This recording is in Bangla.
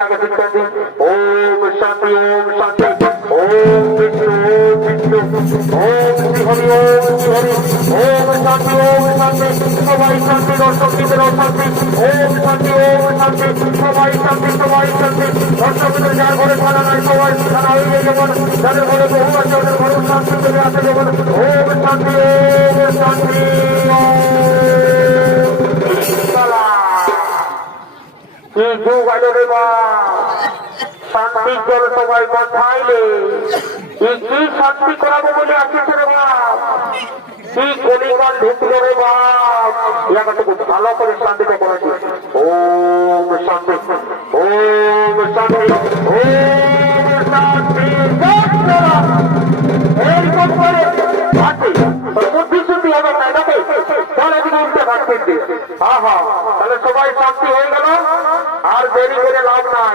ओम शांति ओम शांति ओम विष्णु ओम हरि ओम शांति सबाई शांति दर्शक शांति ओम शांति सबाई शांति दर्शक যার ঘরে খানা নাই সবাই খানা হয়ে যায় যেমন যাদের ঘরে বহু আছে ওদের ঘরে শান্তি চলে আসে যেমন ওম শান্তি যুগ আলো রে বা শান্তির জল সবাই কথাইলে কি শান্তি করাবো বলে আসিস রে বাপ কি কলিকাল ঢুকলো রে বাপ ইয়াকে ভালো করে শান্তিটা করেছিস ওম শান্তি ওম শান্তি এইরকম করে আছে বুদ্ধি শুদ্ধি হবে না এটাকে তাহলে কিন্তু উঠতে পারছিস হ্যাঁ তাহলে সবাই শান্তি হয়ে গেল আর দেরি করে লাভ নাই।